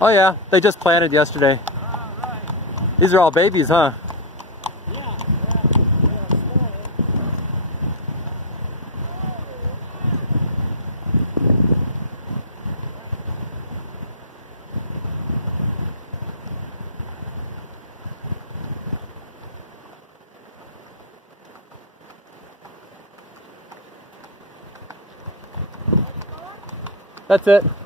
Oh yeah, they just planted yesterday. These are all babies, huh? That's it.